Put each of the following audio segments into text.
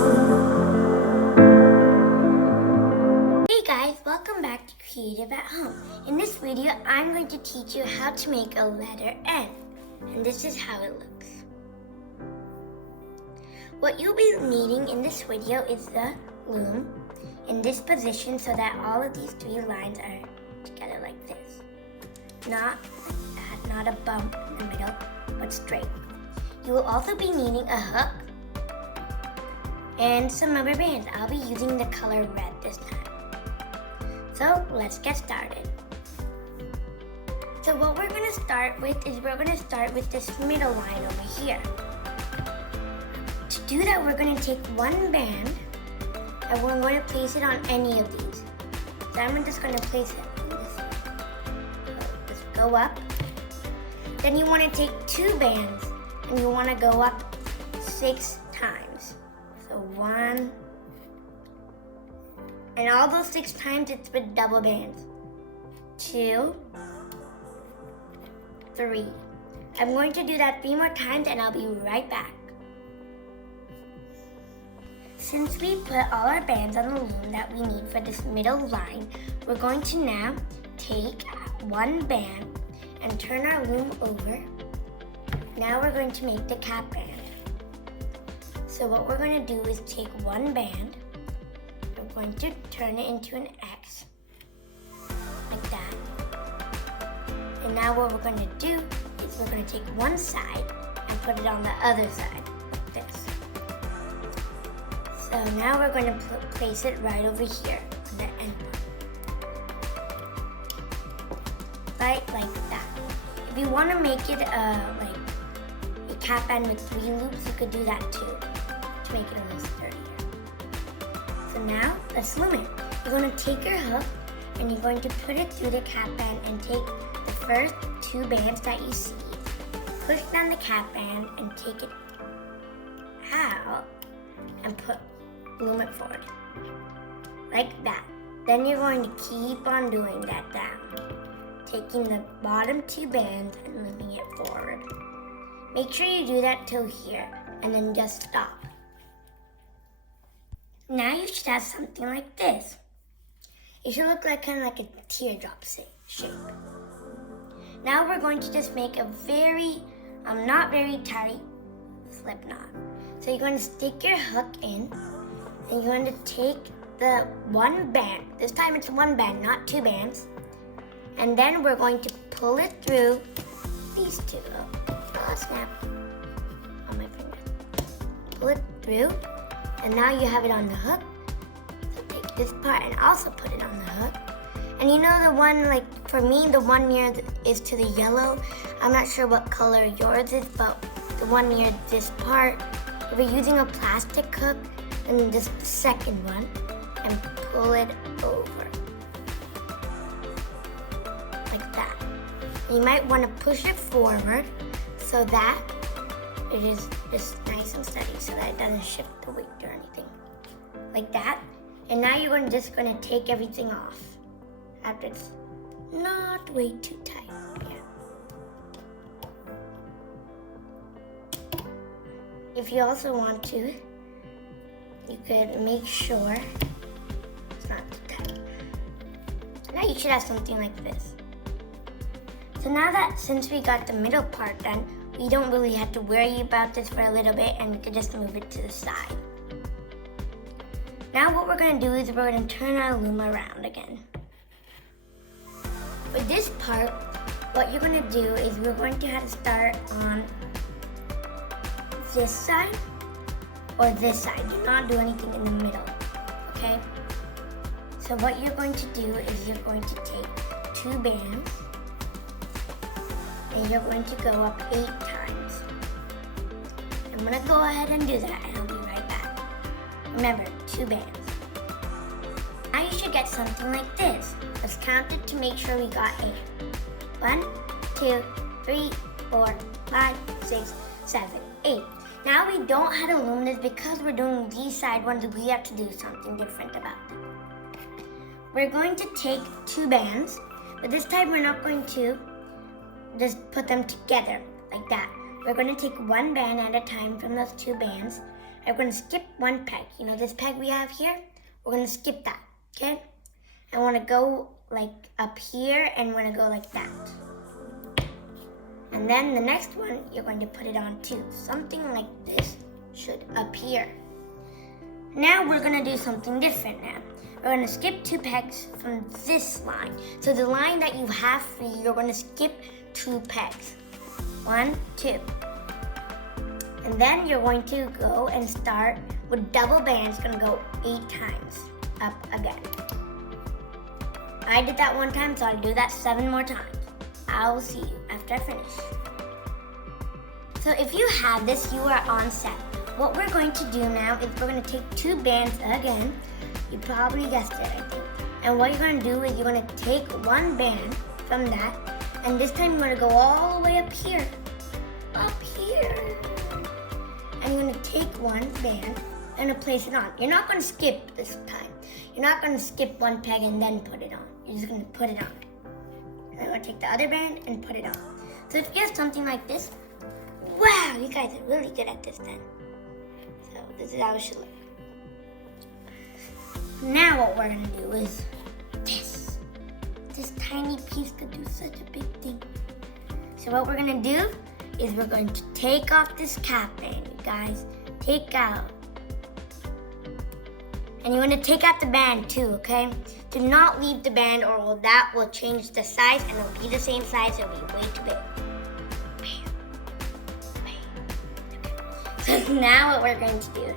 Hey guys, welcome back to Creative at Home. In this video, I'm going to teach you how to make a letter N. And this is how it looks. What you'll be needing in this video is the loom in this position so that all of these three lines are together like this. Not like that, not a bump in the middle, but straight. You will also be needing a hook and some rubber bands. I'll be using the color red this time. So let's get started. So what we're going to start with is we're going to start with this middle line over here. To do that, we're going to take one band and we're going to place it on any of these. So I'm just going to place it on this. So just go up. Then you want to take two bands and you want to go up 6 times. So 1, and all those 6 times it's with double bands. 2, 3. I'm going to do that 3 more times and I'll be right back. Since we put all our bands on the loom that we need for this middle line, we're going to now take one band and turn our loom over. Now we're going to make the cap band. So what we're going to do is take one band, we're going to turn it into an X, like that. And now what we're going to do is we're going to take one side and put it on the other side, like this. So now we're going to place it right over here on the end one. Right like that. If you want to make it like a cap band with 3 loops, you could do that too, to make it a little sturdier. So now, let's loom it. You're going to take your hook and you're going to put it through the cap band and take the first 2 bands that you see, push down the cap band and take it out and loom it forward, like that. Then you're going to keep on doing that down, taking the bottom 2 bands and looming it forward. Make sure you do that till here and then just stop. Now you should have something like this. It should look like kind of like a teardrop shape. Now we're going to just make a very, not very tight slip knot. So you're going to stick your hook in and you're going to take the one band. This time it's one band, not 2 bands. And then we're going to pull it through these 2. Oh, snap on my finger. Pull it through. And now you have it on the hook. So take this part and also put it on the hook. And you know the one, like for me, the one near is to the yellow. I'm not sure what color yours is, but the one near this part, if you're using a plastic hook, then just the second one, and pull it over. Like that. And you might want to push it forward so that it is just nice and steady so that it doesn't shift the weight or anything. Like that. And now you're just going to take everything off after it's not way too tight. Yeah. If you also want to, you could make sure it's not too tight. Now you should have something like this. So now that since we got the middle part done, we don't really have to worry about this for a little bit and we can just move it to the side. Now what we're going to do is we're going to turn our loom around again. For this part, what you're going to do is we're going to have to start on this side or this side. Do not do anything in the middle, okay? So what you're going to do is you're going to take 2 bands and you're going to go up 8 times. I'm going to go ahead and do that and I'll be right back. Remember, 2 bands. Now you should get something like this. Let's count it to make sure we got 8. 1, 2, 3, 4, 5, 6, 7, 8. Now we don't have to loom this because we're doing these side ones. We have to do something different about them. We're going to take 2 bands, but this time we're not going to just put them together like that. We're going to take one band at a time from those 2 bands, I'm going to skip one peg. You know this peg we have here? We're going to skip that, okay? I want to go like up here and want to go like that. And then the next one, you're going to put it on too. Something like this should appear. Now we're going to do something different now. We're going to skip 2 pegs from this line. So the line that you have free, you're going to skip 2 pegs. 1, 2. And then you're going to go and start with double bands. Going to go 8 times up again. I did that 1 time, so I'll do that 7 more times. I'll see you after I finish. So if you have this, you are on set. What we're going to do now is we're going to take 2 bands again. You probably guessed it, I think. And what you're going to do is you're going to take 1 band from that, and this time you're going to go all the way up here. Up here. And you're going to take 1 band and place it on. You're not going to skip this time. You're not going to skip 1 peg and then put it on. You're just going to put it on. And I'm going to take the other band and put it on. So if you have something like this, wow, you guys are really good at this then. So this is how it should look. Now what we're going to do is this. This tiny piece could do such a big thing. So what we're going to do is we're going to take off this cap band, you guys. Take out. And you're going to take out the band too, okay? Do not leave the band or that will change the size and it'll be the same size. It'll be way too big. So now what we're going to do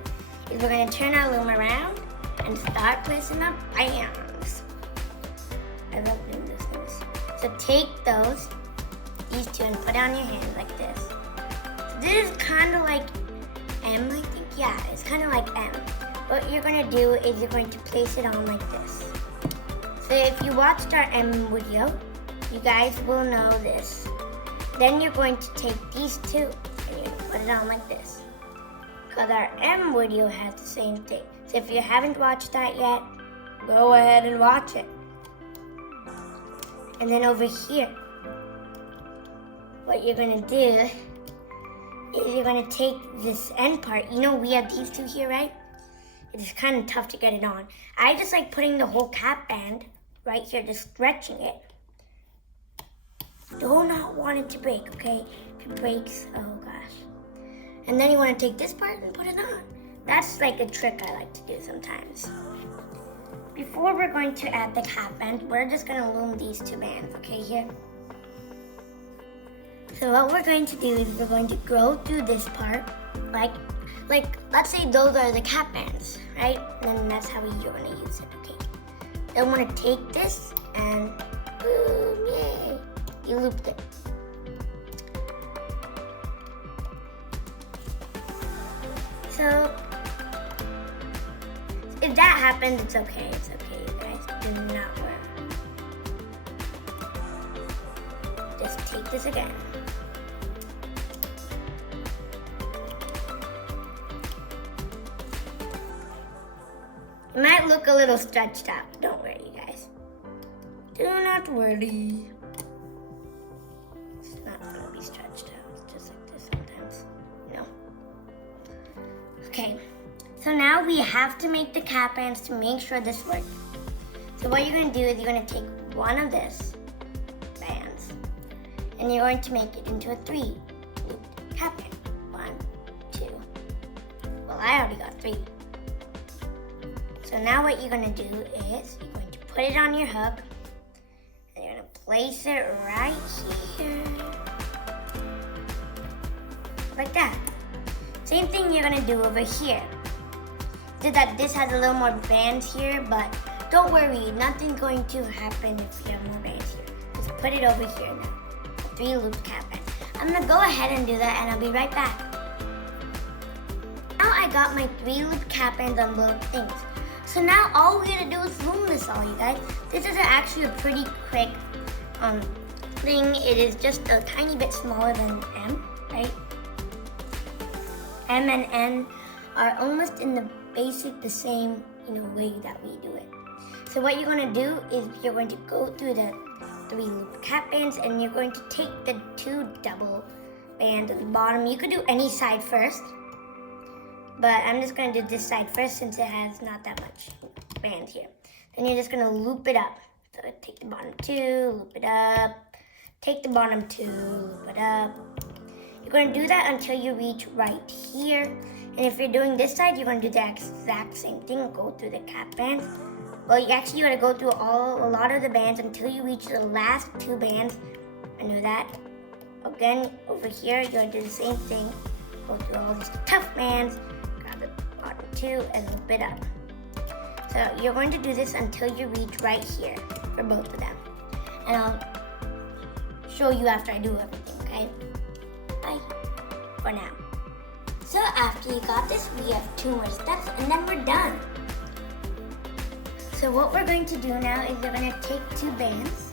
is we're going to turn our loom around and start placing our bands. I love doing those things. So take these 2 and put it on your hand like this. So this is kind of like M, I think. Yeah, it's kind of like M. What you're going to do is you're going to place it on like this. So if you watched our M video, you guys will know this. Then you're going to take these 2 and you're going to put it on like this. Because our M video has the same thing. So if you haven't watched that yet, go ahead and watch it. And then over here, what you're going to do is you're going to take this end part. You know we have these 2 here, right? It's kind of tough to get it on. I just like putting the whole cap band right here, just stretching it. Do not want it to break, okay? If it breaks, oh gosh. And then you want to take this part and put it on. That's like a trick I like to do sometimes. Before we're going to add the cap band, we're just going to loom these 2 bands, okay, here. So what we're going to do is we're going to go through this part, like let's say those are the cap bands, right? And then that's how you're going to use it, okay? Then want to take this and boom, yay, you looped it. So if that happens, it's okay. It's okay, you guys. Do not worry. Just take this again. It might look a little stretched out. Don't worry, you guys. Do not worry. It's not going to be stretched out. It's just like this sometimes. No. Okay. So now we have to make the cap bands to make sure this works. So what you're going to do is you're going to take one of this bands and you're going to make it into a 3 looped cap band. 1, 2. Well, I already got 3. So now what you're going to do is you're going to put it on your hook and you're going to place it right here. Like that. Same thing you're going to do over here. Did that this has a little more bands here, but don't worry, nothing's going to happen if you have more bands here. Just put it over here now. 3 loop cap bands. I'm going to go ahead and do that and I'll be right back. Now I got my 3 loop cap bands on both things. So now all we're gonna do is loom this all, you guys. This is actually a pretty quick thing. It is just a tiny bit smaller than M, right? M and N are almost in the basic, the same, way that we do it. So what you're gonna do is you're going to go through the 3 loop cap bands and you're going to take the 2 double bands at the bottom. You could do any side first. but I'm just going to do this side first since it has not that much band here. Then you're just going to loop it up. So take the bottom two, loop it up. Take the bottom two, loop it up. You're going to do that until you reach right here. And if you're doing this side, you're going to do the exact same thing. Go through the cap bands. Well, you got to go through a lot of the bands until you reach the last two bands. And do that. Again, over here, you're going to do the same thing. Go through all these tough bands. Grab the bottom two and loop it up. So you're going to do this until you reach right here for both of them. And I'll show you after I do everything, okay? Bye for now. So after you got this, we have 2 more steps and then we're done. So what we're going to do now is we're going to take 2 bands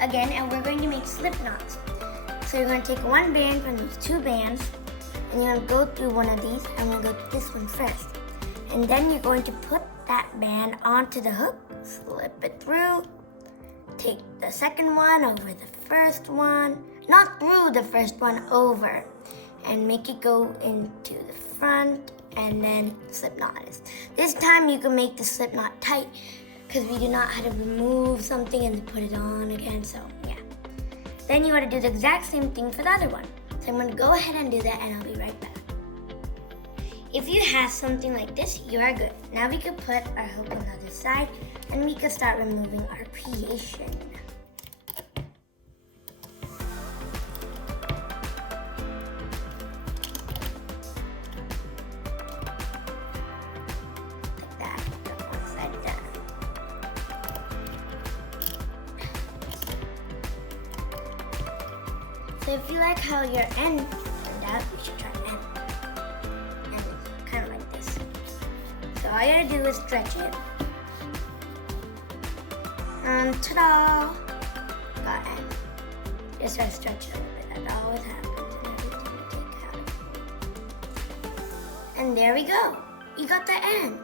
again and we're going to make slip knots. So you're going to take 1 band from these 2 bands and you're going to go through one of these and we're going to go through this one first. And then you're going to put that band onto the hook, slip it through, take the second one over the first one, not through the first one, over, and make it go into the front and then slip knot it. This time you can make the slip knot tight because we do not have to remove something and put it on again, so yeah. Then you want to do the exact same thing for the other one. So I'm going to go ahead and do that and I'll be right back. If you have something like this, you are good. Now we can put our hook on the other side and we can start removing our creation. Like that, got one side done. So if you like how your end turned out, you should try end. Kind of like this. So all you gotta do is stretch it. And ta-da! Got end. Just gotta stretch it a little bit. That always happens in everything you take out. And there we go. You got the end.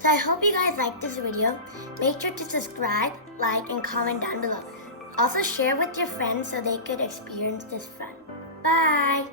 So I hope you guys liked this video. Make sure to subscribe, like, and comment down below. Also share with your friends so they could experience this fun. Bye!